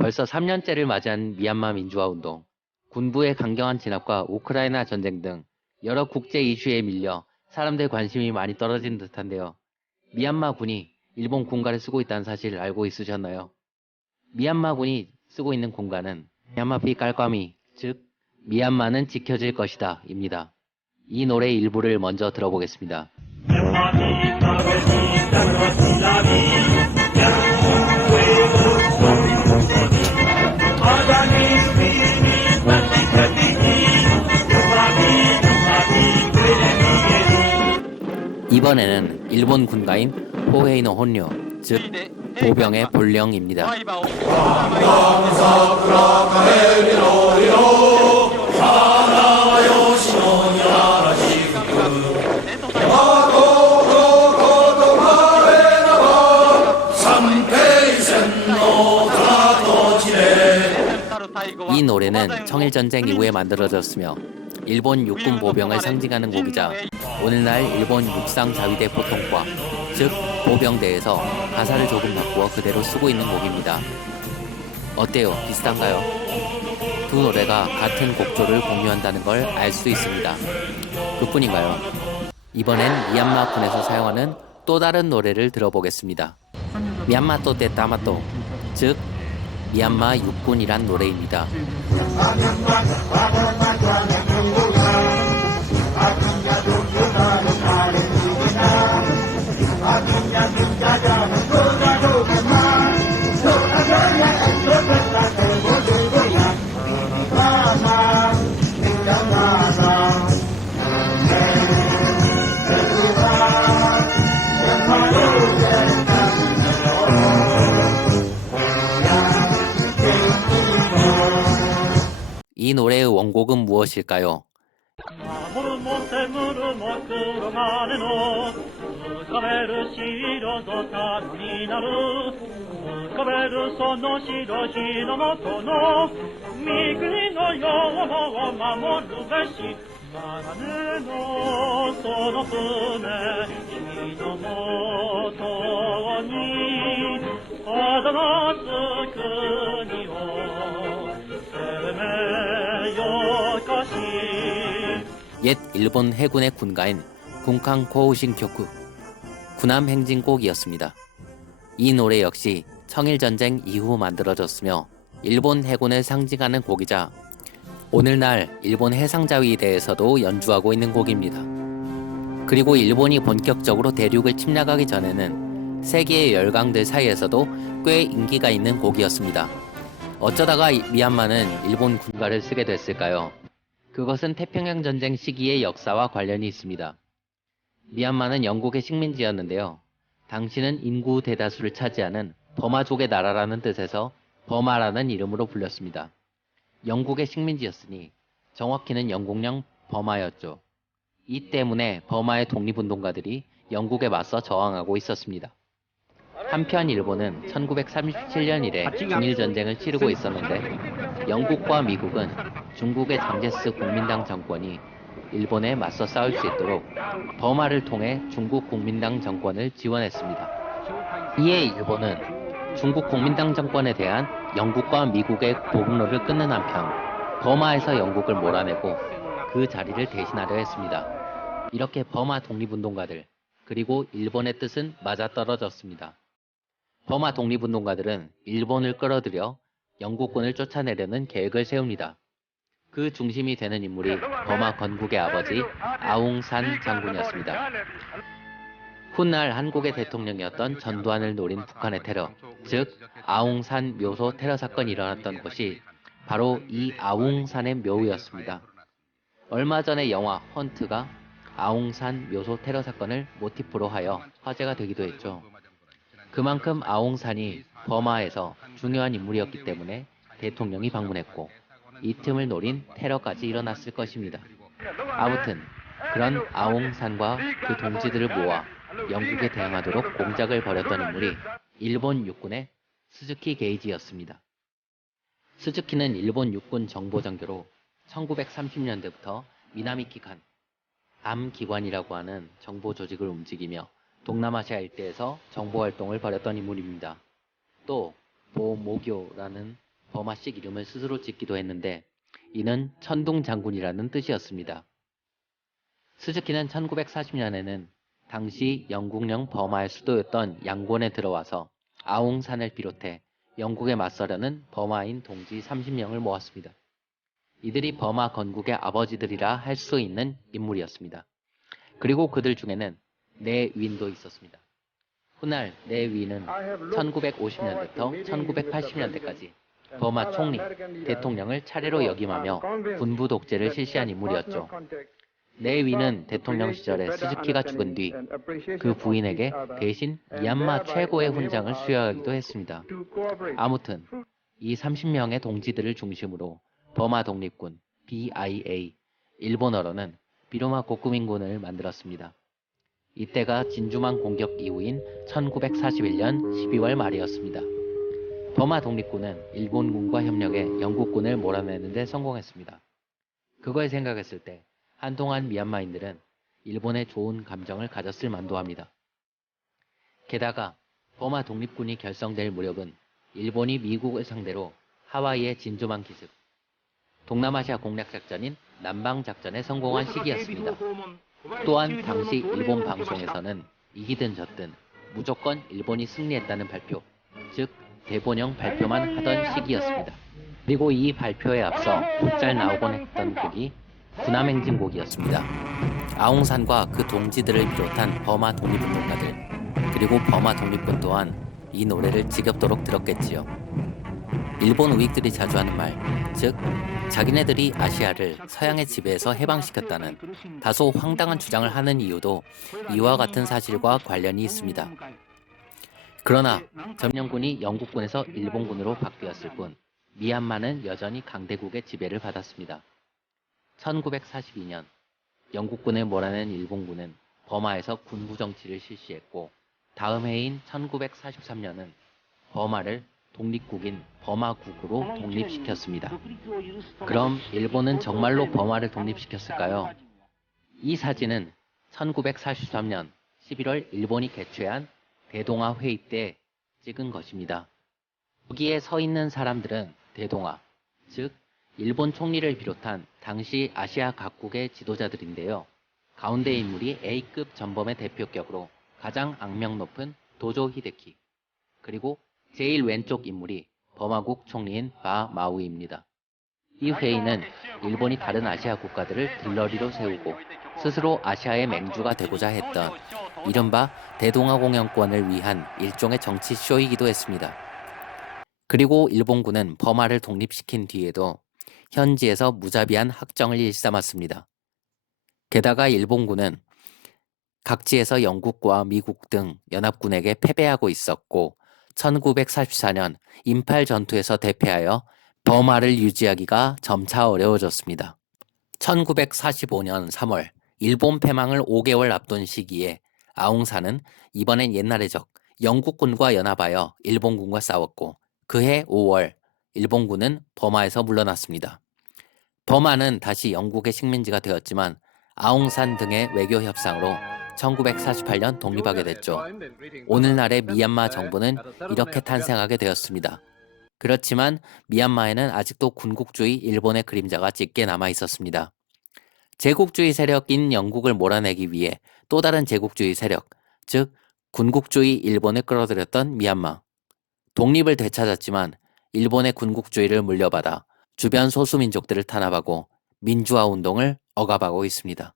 벌써 3년째를 맞이한 미얀마 민주화 운동, 군부의 강경한 진압과 우크라이나 전쟁 등 여러 국제 이슈에 밀려 사람들 관심이 많이 떨어진 듯한데요. 미얀마 군이 일본 군가를 쓰고 있다는 사실을 알고 있으셨나요? 미얀마 군이 쓰고 있는 군가는 미얀마피 깔과미, 즉 미얀마는 지켜질 것이다 입니다. 이 노래 일부를 먼저 들어보겠습니다. 이번에는 일본 군가인 호헤이노 혼료, 즉 보병의 본령입니다. 이 노래는 청일전쟁 이후에 만들어졌으며 일본 육군 보병을 상징하는 곡이자 오늘날 일본 육상자위대 보통과 즉 보병대에서 가사를 조금 바꾸어 그대로 쓰고 있는 곡입니다. 어때요? 비슷한가요? 두 노래가 같은 곡조를 공유한다는 걸 알 수 있습니다. 그뿐인가요? 이번엔 미얀마 군에서 사용하는 또 다른 노래를 들어보겠습니다. 미얀마또 떼 따마또, 즉 미얀마 육군이란 노래입니다. 이 노래의 원곡은 무엇일까요? 옛 일본 해군의 군가인 군칸 코우신교쿠 군함 행진곡이었습니다. 이 노래 역시 청일전쟁 이후 만들어졌으며 일본 해군을 상징하는 곡이자 오늘날 일본 해상자위대에서도 연주하고 있는 곡입니다. 그리고 일본이 본격적으로 대륙을 침략하기 전에는 세계의 열강들 사이에서도 꽤 인기가 있는 곡이었습니다. 어쩌다가 미얀마는 일본 군가를 쓰게 됐을까요? 그것은 태평양 전쟁 시기의 역사와 관련이 있습니다. 미얀마는 영국의 식민지였는데요. 당시는 인구 대다수를 차지하는 버마족의 나라라는 뜻에서 버마라는 이름으로 불렸습니다. 영국의 식민지였으니 정확히는 영국령 버마였죠. 이 때문에 버마의 독립운동가들이 영국에 맞서 저항하고 있었습니다. 한편 일본은 1937년 이래 중일전쟁을 치르고 있었는데 영국과 미국은 중국의 장제스 국민당 정권이 일본에 맞서 싸울 수 있도록 버마를 통해 중국 국민당 정권을 지원했습니다. 이에 일본은 중국 국민당 정권에 대한 영국과 미국의 보복로를 끊는 한편 버마에서 영국을 몰아내고 그 자리를 대신하려 했습니다. 이렇게 버마 독립운동가들 그리고 일본의 뜻은 맞아떨어졌습니다. 버마 독립운동가들은 일본을 끌어들여 영국군을 쫓아내려는 계획을 세웁니다. 그 중심이 되는 인물이 버마 건국의 아버지 아웅산 장군이었습니다. 훗날 한국의 대통령이었던 전두환을 노린 북한의 테러, 즉 아웅산 묘소 테러 사건이 일어났던 곳이 바로 이 아웅산의 묘였습니다. 얼마 전에 영화 헌트가 아웅산 묘소 테러 사건을 모티프로 하여 화제가 되기도 했죠. 그만큼 아웅산이 버마에서 중요한 인물이었기 때문에 대통령이 방문했고 이 틈을 노린 테러까지 일어났을 것입니다. 아무튼 그런 아웅산과 그 동지들을 모아 영국에 대항하도록 공작을 벌였던 인물이 일본 육군의 스즈키 게이지였습니다. 스즈키는 일본 육군 정보장교로 1930년대부터 미나미키칸, 암기관이라고 하는 정보 조직을 움직이며 동남아시아 일대에서 정보활동을 벌였던 인물입니다. 또 보모교라는 버마식 이름을 스스로 짓기도 했는데 이는 천둥 장군이라는 뜻이었습니다. 스즈키는 1940년에는 당시 영국령 버마의 수도였던 양곤에 들어와서 아웅산을 비롯해 영국에 맞서려는 버마인 동지 30명을 모았습니다. 이들이 버마 건국의 아버지들이라 할 수 있는 인물이었습니다. 그리고 그들 중에는 내 위인도 있었습니다. 훗날 내 위인은 1950년대부터 1980년대까지 버마 총리, 대통령을 차례로 역임하며 군부 독재를 실시한 인물이었죠. 내 위는 대통령 시절에 스즈키가 죽은 뒤 그 부인에게 대신 미얀마 최고의 훈장을 수여하기도 했습니다. 아무튼 이 30명의 동지들을 중심으로 버마 독립군 BIA, 일본어로는 비루마国民군을 만들었습니다. 이때가 진주만 공격 이후인 1941년 12월 말이었습니다. 버마 독립군은 일본군과 협력해 영국군을 몰아내는 데 성공했습니다. 그걸 생각했을 때 한동안 미얀마인들은 일본에 좋은 감정을 가졌을 만도 합니다. 게다가 버마 독립군이 결성될 무렵은 일본이 미국을 상대로 하와이의 진주만 기습, 동남아시아 공략작전인 남방작전에 성공한 시기였습니다. 또한 당시 일본 방송에서는 이기든 졌든 무조건 일본이 승리했다는 발표, 즉 대본영 발표만 하던 시기였습니다. 그리고 이 발표에 앞서 곧잘 나오곤 했던 곡이 군함행진곡이었습니다. 아웅산과 그 동지들을 비롯한 버마 독립운동가들, 그리고 버마 독립군 또한 이 노래를 지겹도록 들었겠지요. 일본 우익들이 자주 하는 말, 즉 자기네들이 아시아를 서양의 지배에서 해방시켰다는 다소 황당한 주장을 하는 이유도 이와 같은 사실과 관련이 있습니다. 그러나 점령군이 영국군에서 일본군으로 바뀌었을 뿐 미얀마는 여전히 강대국의 지배를 받았습니다. 1942년 영국군을 몰아낸 일본군은 버마에서 군부 정치를 실시했고 다음 해인 1943년은 버마를 독립국인 버마국으로 독립시켰습니다. 그럼 일본은 정말로 버마를 독립시켰을까요? 이 사진은 1943년 11월 일본이 개최한 대동아 회의 때 찍은 것입니다. 여기에 서 있는 사람들은 대동아, 즉 일본 총리를 비롯한 당시 아시아 각국의 지도자들인데요. 가운데 인물이 A급 전범의 대표격으로 가장 악명 높은 도조 히데키, 그리고 제일 왼쪽 인물이 버마국 총리인 바 마우이입니다. 이 회의는 일본이 다른 아시아 국가들을 들러리로 세우고 스스로 아시아의 맹주가 되고자 했던 이른바 대동아공영권을 위한 일종의 정치 쇼이기도 했습니다. 그리고 일본군은 버마를 독립시킨 뒤에도 현지에서 무자비한 학정을 일삼았습니다. 게다가 일본군은 각지에서 영국과 미국 등 연합군에게 패배하고 있었고 1944년 인팔 전투에서 대패하여 버마를 유지하기가 점차 어려워졌습니다. 1945년 3월 일본 패망을 5개월 앞둔 시기에 아웅산은 이번엔 옛날의 적 영국군과 연합하여 일본군과 싸웠고 그해 5월 일본군은 버마에서 물러났습니다. 버마는 다시 영국의 식민지가 되었지만 아웅산 등의 외교 협상으로 1948년 독립하게 됐죠. 오늘날의 미얀마 정부는 이렇게 탄생하게 되었습니다. 그렇지만 미얀마에는 아직도 군국주의 일본의 그림자가 짙게 남아 있었습니다. 제국주의 세력인 영국을 몰아내기 위해 또 다른 제국주의 세력, 즉 군국주의 일본을 끌어들였던 미얀마. 독립을 되찾았지만 일본의 군국주의를 물려받아 주변 소수민족들을 탄압하고 민주화 운동을 억압하고 있습니다.